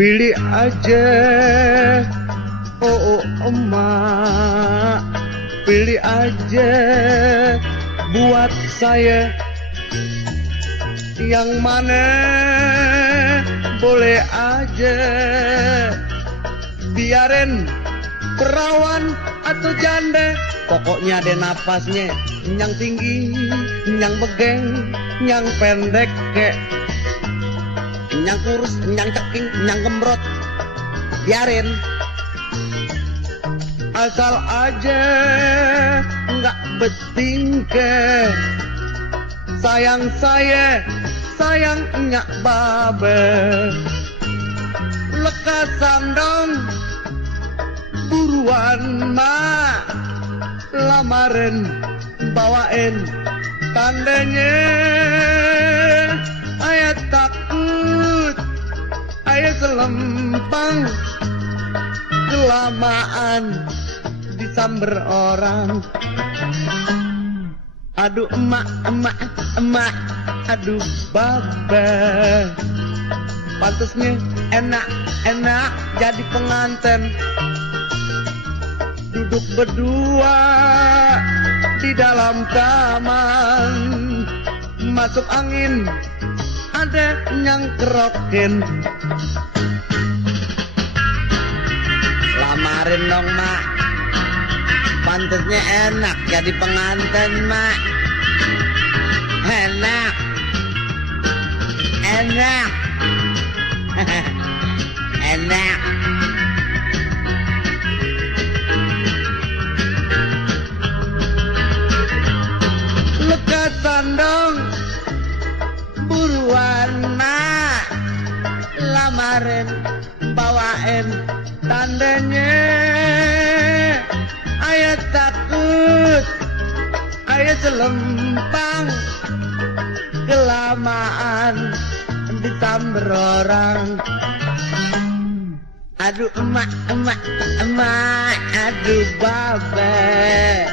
Pilih aja, oh emak, pilih aja buat saya. Yang mana boleh aja, biarin perawan atau janda, pokoknya ada napasnya, yang tinggi, yang begeng, yang pendek kek, yang kurus, yang ceking, yang gembrot, biarin. Asal aja nggak beting kek, sayang saya, sayang nyak babe, lekasan dong, buruan mak, lamarin, bawain tandanya. Ayah takut, ayah selempang, kelamaan disamber orang. Aduh emak, emak, emak, aduh babe, pantasnya enak, enak jadi pengantin. Duduk berdua di dalam taman, masuk angin, ada yang kerokin. Lamarin dong mak, pantasnya enak jadi pengantin mak. Enak, enak, enak. Lekasan dong, buruan mak, lamarin, bawain tandanya. Ayah takut, ayah selempang, kelamaan disamber orang. Aduh emak, emak, emak, aduh babe,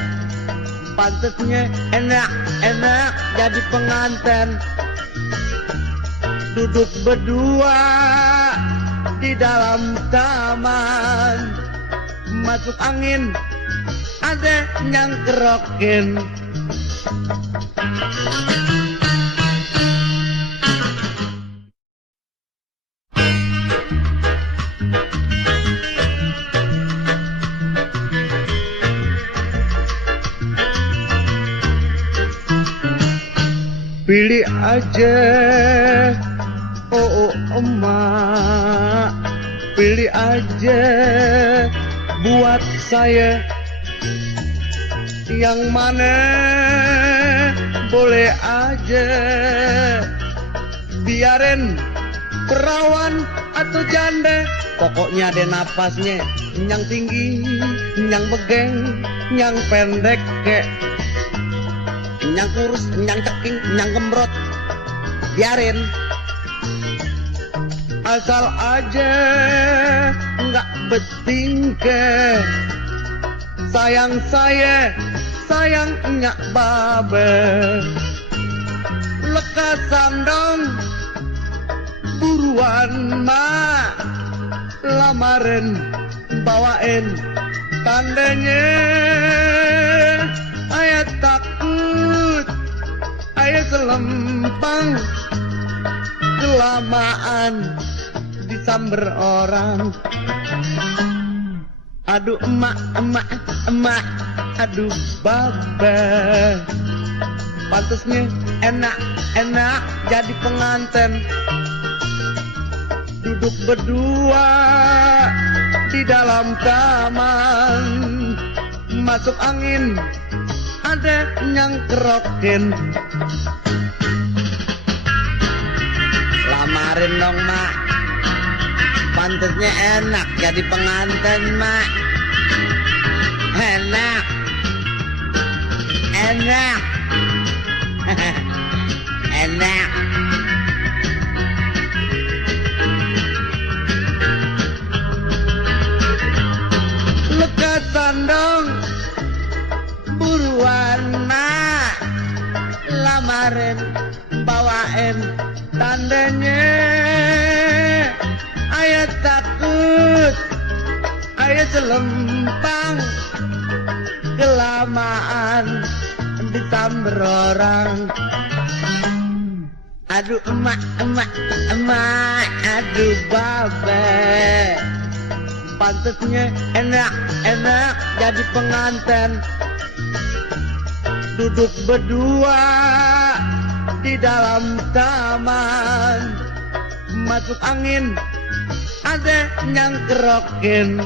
pantasnya enak, enak jadi pengantin. Duduk berdua di dalam taman, masuk angin, ada yang kerokin. Pilih aja, oh emak, pilih aja buat saya. Yang mana boleh aja, biarin perawan atau janda, pokoknya ada napasnya, yang tinggi, yang begeng, yang pendek kek, yang kurus, yang ceking, yang gembrot, biarin. Asal aja nggak beting kek, sayang saya, sayang nyak babe, lekasan dong, buruan mak, lamarin, bawain tandanya. Ayah takut, ayah selempang, kelamaan disamber orang. Aduh emak, emak, emak, aduh babe, pantasnya enak, enak jadi pengantin. Duduk berdua di dalam taman, masuk angin, ada yang kerokin. Lamarin dong mak, pantasnya enak jadi pengantin mak. Enak, enak, enak. Lekasan dong, buruan mak, lamarin, bawain tandanya. Ayah takut, ayah selempang, kelamaan disamber orang. Aduh emak, emak, emak, aduh babe. Pantasnya enak, enak jadi pengantin. Duduk berdua di dalam taman. Masuk angin, ada yang kerokin.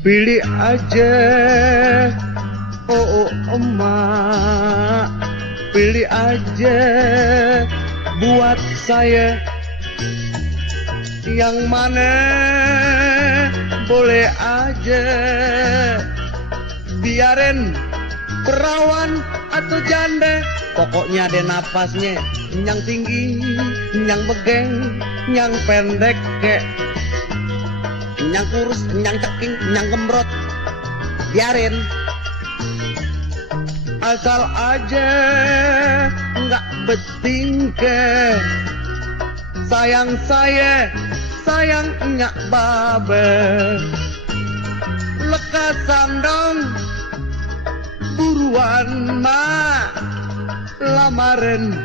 Pilih aja, oh emak, pilih aja buat saya. Yang mana boleh aja, biarin perawan atau janda, pokoknya ada napasnya. Yang tinggi, yang begeng, yang pendek kek, yang kurus, yang ceking, yang gembrot, biarin. Asal aja nggak betingke. Sayang saya, sayangnya babe. Lekasan dong, buruan mak, lamarin,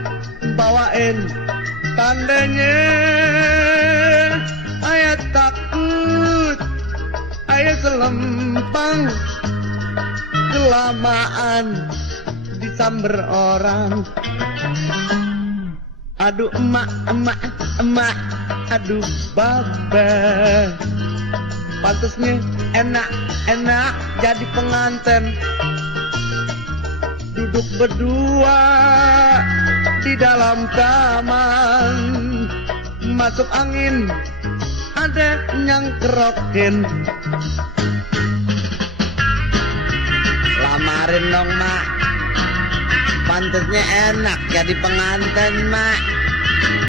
bawain tandanya. Ayah takut, ayah selempang, kelamaan disamber orang. Aduh emak, emak, emak, aduh babe. Pantasnya enak, enak jadi pengantin. Duduk berdua di dalam taman. Masuk angin, ada yang kerokin. Lamarin dong mak, pantasnya enak jadi pengantin mak.